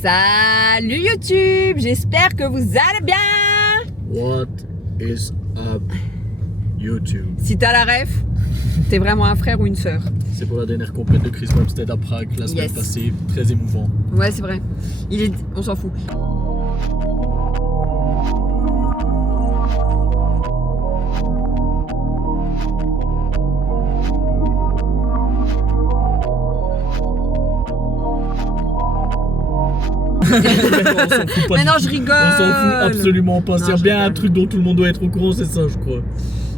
Salut YouTube, j'espère que vous allez bien. What is up YouTube? Si t'as la ref, t'es vraiment un frère ou une sœur. C'est pour la dernière compète de Chris Bumstead à Prague la semaine passée, très émouvant. Ouais, c'est vrai. On s'en fout. Mais non, je rigole. On s'en fout absolument pas. S'il y a bien un truc dont tout le monde doit être au courant, c'est ça, je crois.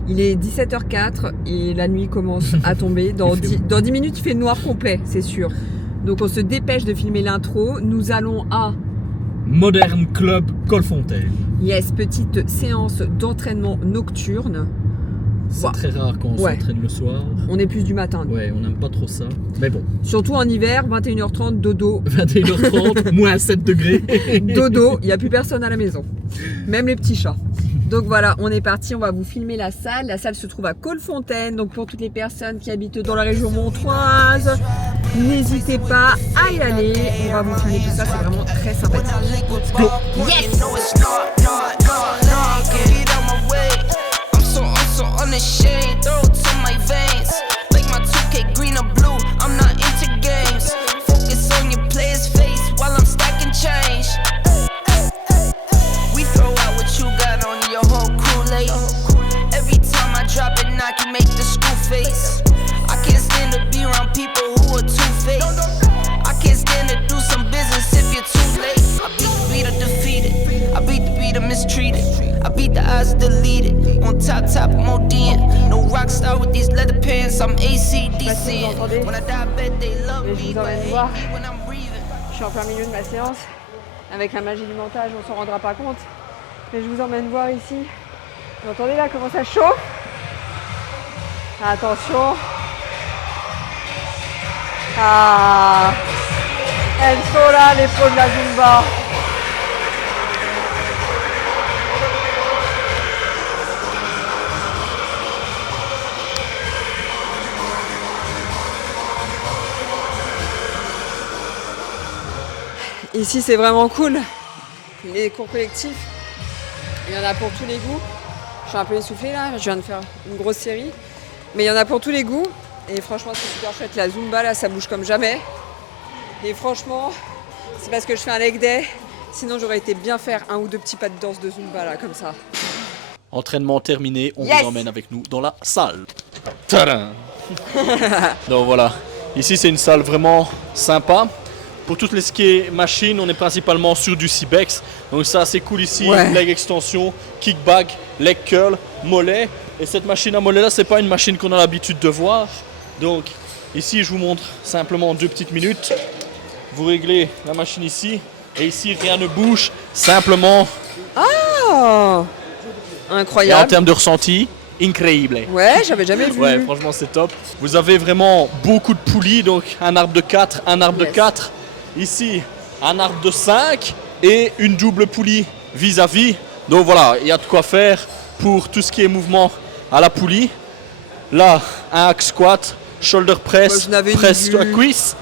Il est 17h04 et la nuit commence à tomber. Dans 10 minutes, il fait noir complet, c'est sûr. Donc on se dépêche de filmer l'intro. Nous allons à Modern Club Colfontaine. Yes, petite séance d'entraînement nocturne. C'est très rare quand on s'entraîne le soir. On est plus du matin. Ouais, on n'aime pas trop ça. Mais bon. Surtout en hiver, 21h30, dodo. 21h30, moins 7 degrés. Dodo, il n'y a plus personne à la maison. Même les petits chats. Donc voilà, on est parti, on va vous filmer la salle. La salle se trouve à Colfontaine. Donc pour toutes les personnes qui habitent dans la région montoise, n'hésitez pas à y aller. On va vous filmer tout ça, c'est vraiment très sympathique. Go. Yes! Unashamed, throw it to my veins. Like my 2K green or blue, I'm not into games. Focus on your player's face while I'm stacking change. We throw out what you got on your whole crew late. Every time I drop it, knock you make the screw face. I can't stand to be around people who are two-faced. I can't stand to do some business if you're too late. I beat the beat defeated. I beat the beat mistreated. I beat the odds deleted. On top, Modine. No rock star with these leather pants. I'm AC/DC. When I die, bet they love me. But hate me when I'm breathing. Je suis en plein milieu de ma séance. Avec la magie du montage, on s'en rendra pas compte. Mais je vous emmène voir ici. Vous entendez là comment ça chauffe? Attention. Ah, elles sont là, les pros de la Zumba. Ici, c'est vraiment cool. Les cours collectifs, il y en a pour tous les goûts. Je suis un peu essoufflée là, je viens de faire une grosse série. Mais il y en a pour tous les goûts. Et franchement, c'est super chouette. La Zumba, là, ça bouge comme jamais. Et franchement, c'est parce que je fais un leg day. Sinon, j'aurais été bien faire un ou deux petits pas de danse de Zumba, là, comme ça. Entraînement terminé, on vous emmène avec nous dans la salle. Tadam. Donc voilà, ici c'est une salle vraiment sympa. Pour toutes les ski machines, on est principalement sur du Cybex. Donc ça c'est cool ici, leg extension, kickback, leg curl, mollet. Et cette machine à mollet là, c'est pas une machine qu'on a l'habitude de voir. Donc ici je vous montre simplement 2 petites minutes. Vous réglez la machine ici. Et ici rien ne bouge, simplement. Ah, incroyable. Et en termes de ressenti, incroyable. Ouais, j'avais jamais vu. Ouais, franchement c'est top. Vous avez vraiment beaucoup de poulies, donc un arbre de 4, un arbre de 4. Ici, un arbre de 5 et une double poulie vis-à-vis. Donc voilà, il y a de quoi faire pour tout ce qui est mouvement à la poulie. Là, un hack squat, shoulder press, press à cuisse.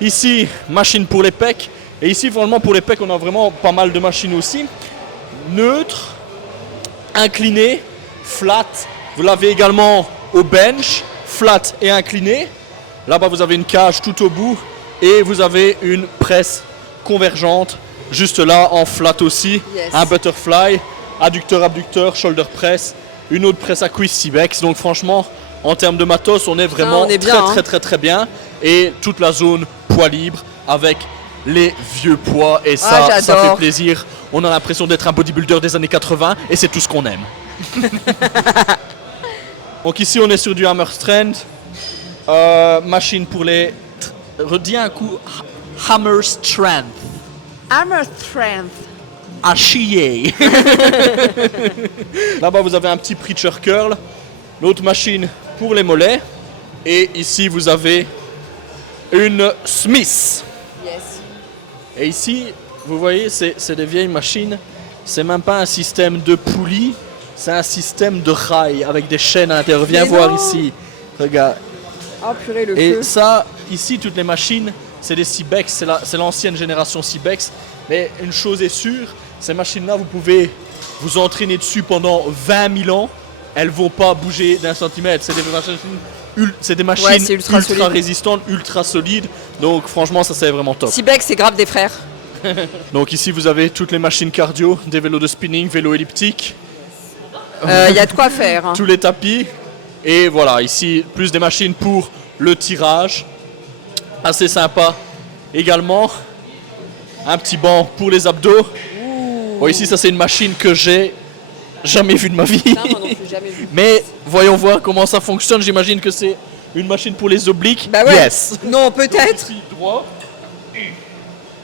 Ici, machine pour les pecs. Et ici, vraiment pour les pecs, on a vraiment pas mal de machines aussi. Neutre, incliné, flat. Vous l'avez également au bench, flat et incliné. Là-bas, vous avez une cage tout au bout. Et vous avez une presse convergente, juste là, en flat aussi. Un butterfly, adducteur, shoulder press, une autre presse à cuisse Cybex. Donc franchement, en termes de matos, on est vraiment très bien. Et toute la zone poids libre avec les vieux poids. Et ça, ça fait plaisir. On a l'impression d'être un bodybuilder des années 80 et c'est tout ce qu'on aime. Donc ici, on est sur du hammer strength. Machine pour les... Redis un coup, hammer strength. Hammer strength. À chier. Là-bas, vous avez un petit preacher curl. L'autre machine pour les mollets. Et ici, vous avez une Smith. Yes. Et ici, vous voyez, c'est des vieilles machines. C'est même pas un système de poulie. C'est un système de rails avec des chaînes à l'intérieur. Viens voir ici. Regarde. Oh purée, le feu. Et ça, ici, toutes les machines c'est des Cybex, c'est l'ancienne génération Cybex. Mais une chose est sûre, ces machines-là, vous pouvez vous entraîner dessus pendant 20 000 ans. Elles vont pas bouger d'un centimètre. C'est des machines Ouais, c'est ultra résistantes, ultra solides. Donc franchement, ça c'est vraiment top. Cybex, c'est grave des frères. Donc ici, vous avez toutes les machines cardio, des vélos de spinning, vélos elliptiques. Il y a de quoi faire. Hein. Tous les tapis. Et voilà, ici, plus des machines pour le tirage. Assez sympa. Également, un petit banc pour les abdos. Bon, ici, ça c'est une machine que j'ai jamais vue de ma vie. Non, moi non plus, jamais vu. Mais voyons voir comment ça fonctionne. J'imagine que c'est une machine pour les obliques. Bah ouais. Yes. Non, peut-être. Ici, droit.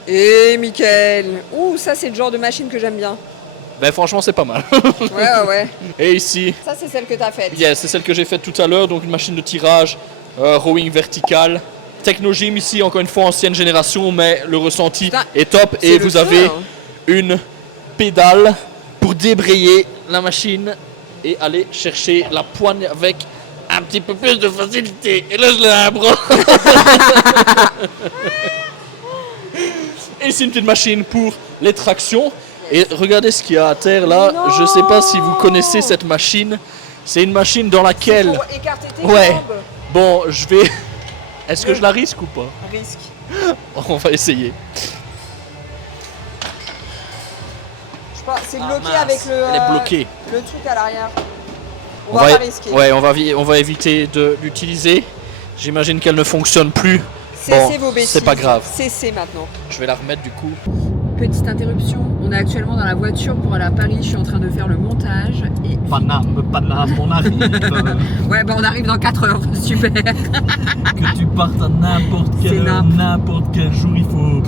Et Mickaël. Ouh, ça c'est le genre de machine que j'aime bien. Ben franchement, c'est pas mal. Ouais. Et ici, Ça c'est celle que t'as faite. yes, c'est celle que j'ai faite tout à l'heure. Donc une machine de tirage, rowing vertical. Technogym ici, encore une fois, ancienne génération, mais le ressenti Putain, est top. c'est Et le vous feu, avez hein. une pédale pour débrayer la machine et aller chercher la poigne avec un petit peu plus de facilité. Et là, je l'ai à un bras. Et c'est une petite machine pour les tractions. Et regardez ce qu'il y a à terre là. Non. Je sais pas si vous connaissez cette machine. C'est une machine dans laquelle... Pour écarter tes Ouais. jambes. Bon, je vais... Est-ce que je la risque ou pas? Risque. On va essayer. Je sais pas, c'est Ah, bloqué mince. avec le. Elle est bloquée. Le truc à l'arrière. On va pas risquer. Ouais, on va éviter de l'utiliser. J'imagine qu'elle ne fonctionne plus. Cessez Bon, vos bêtises. c'est pas grave. Cessez maintenant. Je vais la remettre du coup. Petite interruption, on est actuellement dans la voiture pour aller à Paris, je suis en train de faire le montage et... Paname, on arrive. Ouais bah on arrive dans 4 heures, super. Que tu partes à n'importe C'est quelle heure, nimp. n'importe quel jour, il faut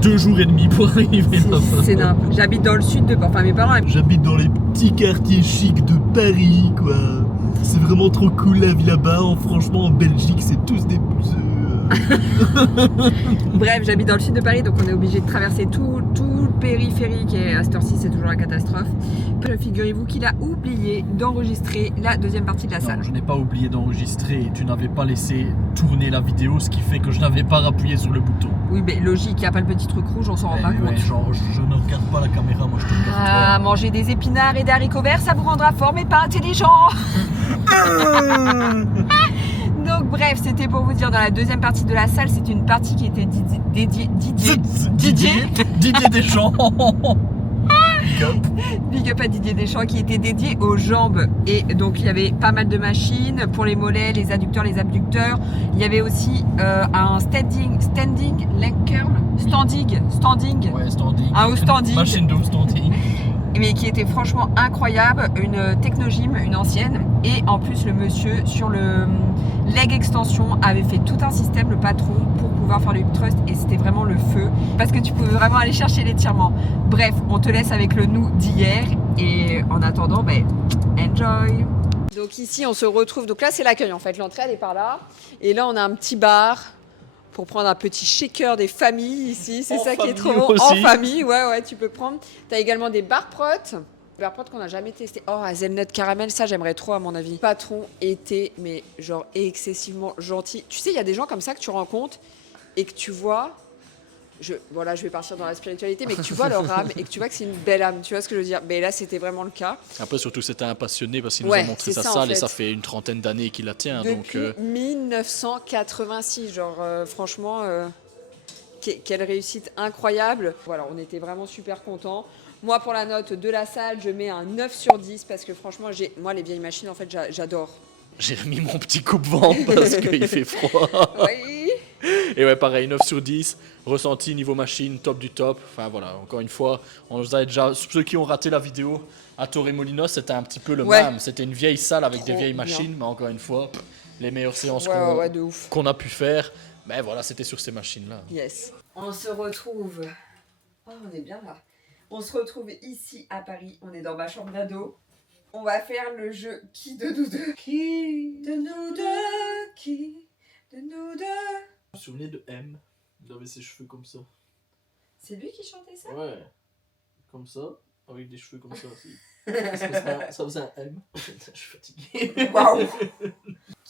2 jours et demi pour arriver là-bas. C'est nimp. J'habite dans le sud de... Enfin mes parents... J'habite dans les petits quartiers chics de Paris, quoi. C'est vraiment trop cool la vie là-bas. Franchement, en Belgique, c'est tous des Bref, j'habite dans le sud de Paris, donc on est obligé de traverser tout le périphérique et à cette heure-ci c'est toujours la catastrophe. Figurez-vous qu'il a oublié d'enregistrer la deuxième partie de la salle. Non, je n'ai pas oublié d'enregistrer et tu n'avais pas laissé tourner la vidéo, ce qui fait que je n'avais pas appuyé sur le bouton. Oui mais logique, il n'y a pas le petit truc rouge, on s'en rend pas Ouais, compte. genre, je ne regarde pas la caméra, moi je te regarde Ah, manger des épinards et des haricots verts, ça vous rendra fort mais pas intelligent. Donc bref, c'était pour vous dire, dans la deuxième partie de la salle, c'est une partie qui était dédiée... Didier Deschamps. Big up. Big up à Didier Deschamps, qui était dédié aux jambes. Et donc il y avait pas mal de machines pour les mollets, les adducteurs, les abducteurs. Il y avait aussi un standing leg curl, standing. Ouais, standing. Un standing. Machine de standing. Mais qui était franchement incroyable, une technogym, une ancienne, et en plus le monsieur sur le leg extension avait fait tout un système, le patron, pour pouvoir faire le hip thrust, et c'était vraiment le feu, parce que tu pouvais vraiment aller chercher l'étirement. Bref, on te laisse avec le nous d'hier, et en attendant, enjoy. Donc ici on se retrouve, donc là c'est l'accueil en fait, l'entrée elle est par là, et là on a un petit bar, pour prendre un petit shaker des familles ici, c'est ça qui est trop bon. En famille, ouais, tu peux prendre. Tu as également des barprotes. Barprotes qu'on n'a jamais testé. Oh, hazelnut caramel, ça j'aimerais trop à mon avis. Le patron était, mais genre excessivement gentil. Tu sais, il y a des gens comme ça que tu rencontres et que tu vois, je vais partir dans la spiritualité, mais que tu vois leur âme et que tu vois que c'est une belle âme. Tu vois ce que je veux dire? Mais là, c'était vraiment le cas. Après, surtout, c'était un passionné parce qu'il nous Ouais, a montré c'est sa ça, en salle et fait. ça fait une trentaine d'années qu'il la tient. Depuis Donc, 1986, genre franchement, quelle réussite incroyable. Voilà, on était vraiment super contents. Moi, pour la note de la salle, je mets un 9 sur 10 parce que franchement, moi, les vieilles machines, en fait, j'adore. j'ai remis mon petit coupe-vent parce qu'il fait froid. Oui. Et ouais, pareil, 9 sur 10. Ressenti niveau machine, top du top. Enfin voilà, encore une fois, on vous a déjà. Ceux qui ont raté la vidéo à Torremolinos, c'était un petit peu le Ouais. même. C'était une vieille salle avec des Trop vieilles bien. machines, mais encore une fois, les meilleures séances Ouais, de ouf. qu'on a pu faire. Mais voilà, c'était sur ces machines-là. Yes. On se retrouve. Oh, on est bien là. On se retrouve ici à Paris. On est dans ma chambre d'ado. On va faire le jeu Qui de nous deux? Qui de nous deux? Qui de nous deux? Vous vous souvenez de M? Il avait ses cheveux comme ça. C'est lui qui chantait ça? Ouais. Comme ça, avec des cheveux comme ça aussi. Parce que ça faisait un M. Je suis fatigué. Waouh.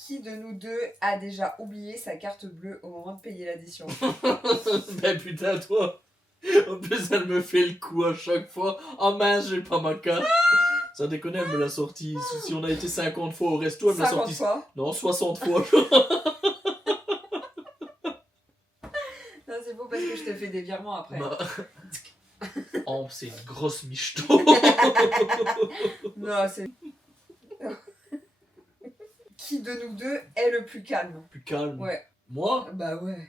Qui de nous deux a déjà oublié sa carte bleue au moment de payer l'addition? Ben putain, toi. En plus, elle me fait le coup à chaque fois. Oh mince, j'ai pas ma carte. Ça déconne, elle me l'a sorti. Si on a été 50 fois au resto, elle me l'a 50 sorti. fois. Non, 60 fois. Non, c'est beau parce que je te fais des virements après. Bah. Oh, c'est une grosse michto. Non, c'est... Qui de nous deux est le plus calme? Plus calme. Ouais. Moi? Bah ouais.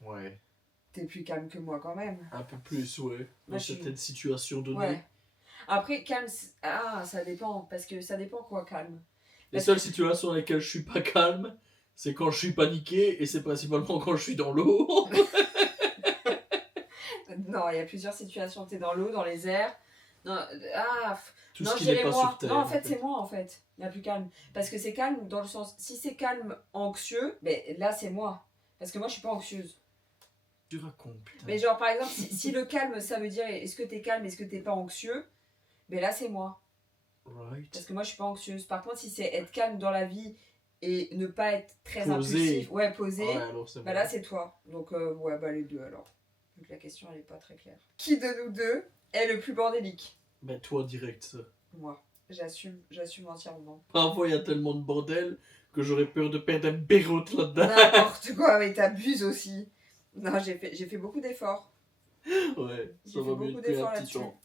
Ouais. T'es plus calme que moi quand même. Un peu plus, ouais. Dans Moi, je suis- certaines situations données. Ouais. Après, calme, ça dépend. Parce que ça dépend quoi, calme. Les seules situations dans lesquelles je suis pas calme, c'est quand je suis paniqué et c'est principalement quand je suis dans l'eau. Non, il y a plusieurs situations. T'es dans l'eau, dans les airs. Non, Tout non, ce je qui n'est dirais pas moi. sur Terre. Non, en fait, c'est moi, en fait. La plus calme. Parce que c'est calme dans le sens... Si c'est calme anxieux, ben là, c'est moi. Parce que moi, je suis pas anxieuse. Tu racontes, putain. Mais genre, par exemple, si le calme, ça veut dire est-ce que t'es calme, est-ce que t'es pas anxieux, ben là, c'est moi. Right. Parce que moi, je suis pas anxieuse. Par contre, si c'est être calme dans la vie et ne pas être très Posé. impulsif, ouais, posé, Ouais, alors c'est bah bon. là, c'est toi. Donc, ouais, bah les deux alors. Donc la question, elle est pas très claire. Qui de nous deux est le plus bordélique? Ben toi, direct, ça. Moi. J'assume entièrement. Parfois, il y a tellement de bordel que j'aurais peur de perdre un bérote là-dedans. N'importe quoi, mais t'abuses aussi. Non, j'ai fait beaucoup d'efforts. Ouais, ça J'ai va fait mieux beaucoup depuis un d'efforts petit là-dessus. temps.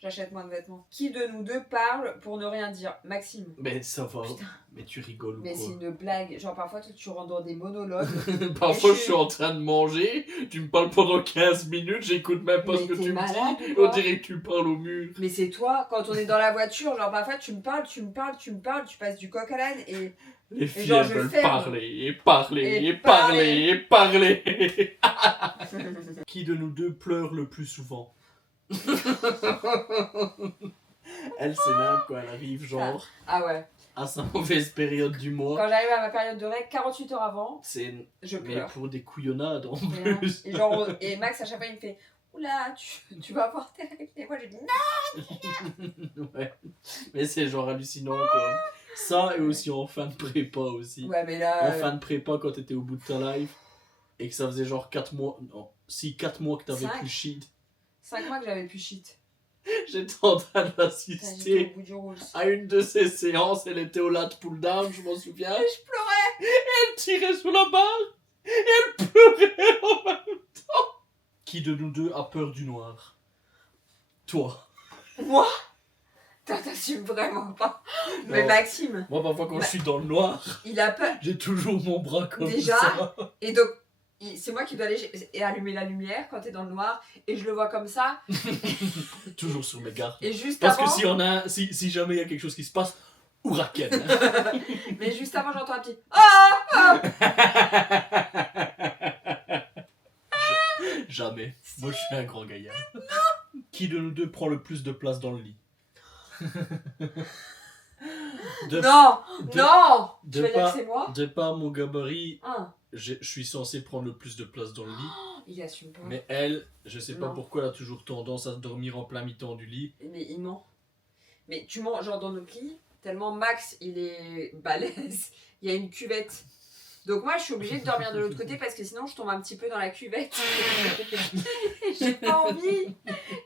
J'achète moins de vêtements. Qui de nous deux parle pour ne rien dire? Maxime. Mais ça va. Putain. Mais tu rigoles ou Mais c'est quoi? une blague. Genre parfois toi, tu rentres dans des monologues. Parfois, Mais je suis en train de manger, tu me parles pendant 15 minutes, j'écoute même pas Mais ce que t'es tu me malade dis. ou quoi? On dirait que tu parles au mur. Mais c'est toi, quand on est dans la voiture, genre parfois tu me parles, tu passes du coq à l'âne et... Les filles, genre, elles je veulent ferme. parler, et parler, Et et parler, et parler. Qui de nous deux pleure le plus souvent? Elle s'énerve quand elle arrive, genre, Ah ouais. à sa mauvaise période du mois. Quand j'arrive à ma période de règles, 48 heures avant, C'est je mais pleure. pour des couillonnades en Et, plus. et genre, et Max à chaque fois il me fait oula, tu vas avoir tes règles. Et moi je dis non. Ouais. Mais c'est genre hallucinant quoi. Ça et aussi en fin de prépa aussi. Ouais mais là... En fin de prépa quand t'étais au bout de ta life et que ça faisait genre 4 mois, non, si 4 mois que t'avais 5. plus shit. 5 mois que j'avais plus shit. J'étais en train Putain, j'étais au d'assister bout du rouge. à une de ces séances, elle était au lat pull down, je m'en souviens. Et je pleurais. Elle tirait sous la barre et elle pleurait en même temps. Qui de nous deux a peur du noir? Toi. Moi? T'assumes vraiment pas. Mais Non. Maxime, Moi parfois quand je suis dans le noir, il a peur. j'ai toujours mon bras comme Déjà, ça. Et donc, c'est moi qui dois aller et allumer la lumière quand t'es dans le noir. Et je le vois comme ça. Toujours sur mes gardes. Et juste Parce avant... que si jamais il y a quelque chose qui se passe, huracan. Mais juste avant, j'entends un petit... Ah. Jamais. Moi je suis un grand gaillard. Qui de nous deux prend le plus de place dans le lit? de, Non. de- Non. de Tu vas dire pas- que c'est moi? de par mon gabarit, Ah. je suis censé prendre le plus de place dans le lit. Il assume pas. Mais elle, je sais pas Non. pourquoi, elle a toujours tendance à dormir en plein mi-temps du lit. Mais il ment. Mais tu mens, genre dans notre lit, tellement Max, il est balèze, il y a une cuvette. Donc moi, je suis obligée de dormir de l'autre côté parce que sinon, je tombe un petit peu dans la cuvette. J'ai pas envie.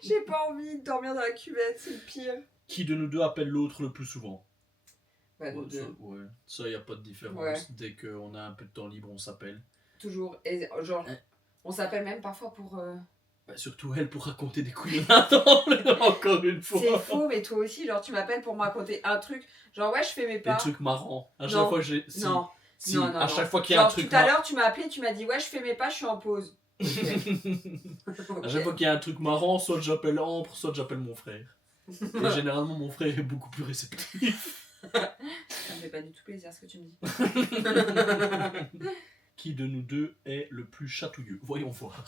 J'ai pas envie de dormir dans la cuvette, c'est le pire. Qui de nous deux appelle l'autre le plus souvent? Bah, nous Ouais, deux, ça, ouais. Ça, y a pas de différence. Ouais. Dès qu'on a un peu de temps libre, on s'appelle. toujours. Et genre, Hein. on s'appelle même parfois pour... Bah, surtout elle pour raconter des couillonnades encore une fois. C'est faux, mais toi aussi, genre tu m'appelles pour me raconter un truc. Genre ouais, je fais mes Des pas. trucs marrants. À Non. chaque fois, j'ai. Si, Non. si, Non, non, à non. chaque fois qu'il y a un Genre, truc. tout à l'heure, tu m'as appelé, tu m'as dit ouais, je fais mes pas, je suis en pause. À chaque fois qu'il y a un truc marrant, soit j'appelle Ambre, soit j'appelle mon frère. Et généralement, mon frère est beaucoup plus réceptif. Ça me fait pas du tout plaisir ce que tu me dis. Qui de nous deux est le plus chatouilleux? Voyons voir.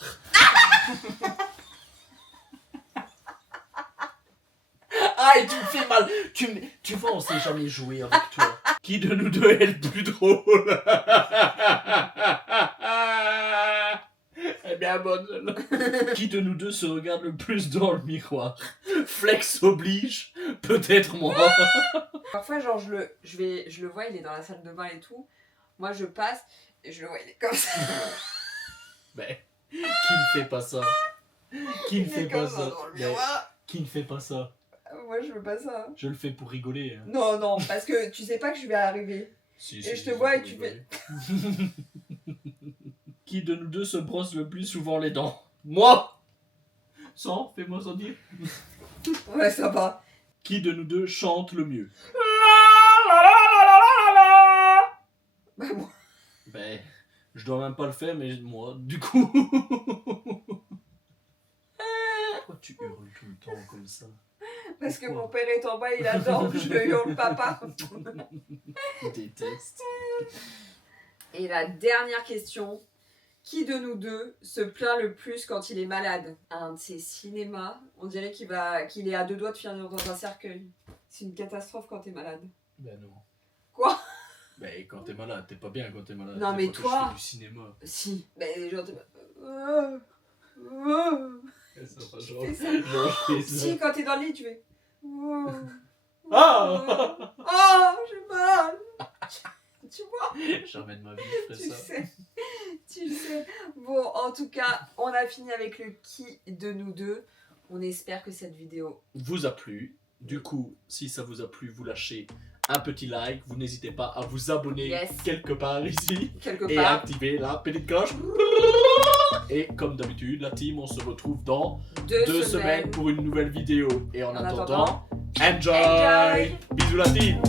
Ah, et tu me fais mal. Tu vois, on s'est jamais joué avec toi. Qui de nous deux est le plus drôle? Elle est bien bonne, celle-là. Qui de nous deux se regarde le plus dans le miroir? Flex oblige, peut-être moi. Parfois, genre, je le vois, il est dans la salle de bain et tout. Moi, je passe et je le vois, il est comme ça. Mais qui ne fait pas ça? Qui ne Il fait est pas comme ça? dans le Mais miroir. qui ne fait pas ça? Moi, je veux pas ça. Je le fais pour rigoler. Hein. Non, parce que tu sais pas que je vais arriver. Si, Et je te vois et tu fais. Qui de nous deux se brosse le plus souvent les dents? Moi! Sans, fais-moi sans dire. Ouais, ça va. Qui de nous deux chante le mieux? Bah, moi. Ben, je dois même pas le faire, mais moi, du coup. Pourquoi tu hurles tout le temps comme ça? Parce que Pourquoi mon père est en bas, il adore, je hurle papa. Je déteste. Et la dernière question. Qui de nous deux se plaint le plus quand il est malade? Un de ses cinémas, on dirait qu'il est à 2 doigts de finir dans un cercueil. C'est une catastrophe quand t'es malade. Ben non. Quoi? Ben quand t'es malade, t'es pas bien quand t'es malade. Non, C'est mais pas que toi- je fais du cinéma. Si. Ben genre t'es... Ça va, genre, fais ça. genre, je fais ça. Si, quand t'es dans le lit, tu fais... Ah Oh, j'ai mal. Tu vois? Jamais de ma vie je ferais Tu ça. sais. Tu sais. Bon, en tout cas, on a fini avec le qui de nous deux. On espère que cette vidéo... Vous a plu. Du coup, si ça vous a plu, vous lâchez un petit like. Vous n'hésitez pas à vous abonner Yes. quelque part ici. quelque Et part... activer la petite cloche. Et comme d'habitude, la team, on se retrouve dans 2 semaines pour une nouvelle vidéo. Et en attendant, enjoy. enjoy. Bisous la team.